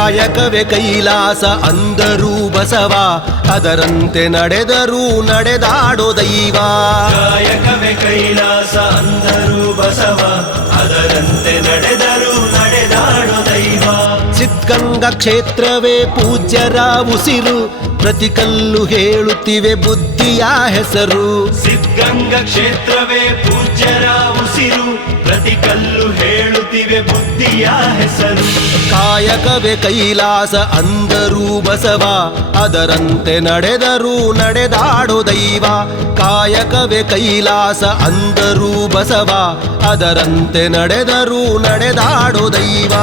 ಕಾಯಕವೇ ಕೈಲಾಸ ಅಂದರೂ ಬಸವ, ಅದರಂತೆ ನಡೆದರೂ ನಡೆದಾಡೋ ದೈವ. ಕಾಯಕವೇ ಕೈಲಾಸ ಅಂದರೂ ಬಸವ, ಅದರಂತೆ ನಡೆದರೂ ನಡೆದಾಡೋ ದೈವ. ಸಿದ್ಧಗಂಗಾ ಕ್ಷೇತ್ರವೇ ಪೂಜ್ಯರ ಉಸಿರು, ಪ್ರತಿ ಕಲ್ಲು ಹೇಳುತ್ತಿವೆ ಬುದ್ಧಿಯ ಹೆಸರು. ಸಿದ್ಧಗಂಗಾ ಕ್ಷೇತ್ರವೇ ಪೂಜ್ಯರ ಉಸಿರು, ಪ್ರತಿ ಕಲ್ಲು ಹೇಳುತ್ತಿವೆ ಬುದ್ಧಿಯ ಹೆಸರು. ಕಾಯಕವೇ ಕೈಲಾಸ ಅಂದರೂ ಬಸವ, ಅದರಂತೆ ನಡೆದರೂ ನಡೆದಾಡೋ ದೈವ. ಕಾಯಕವೇ ಕೈಲಾಸ ಅಂದರೂ ಬಸವ, ಅದರಂತೆ ನಡೆದರೂ ನಡೆದಾಡೋ ದೈವ.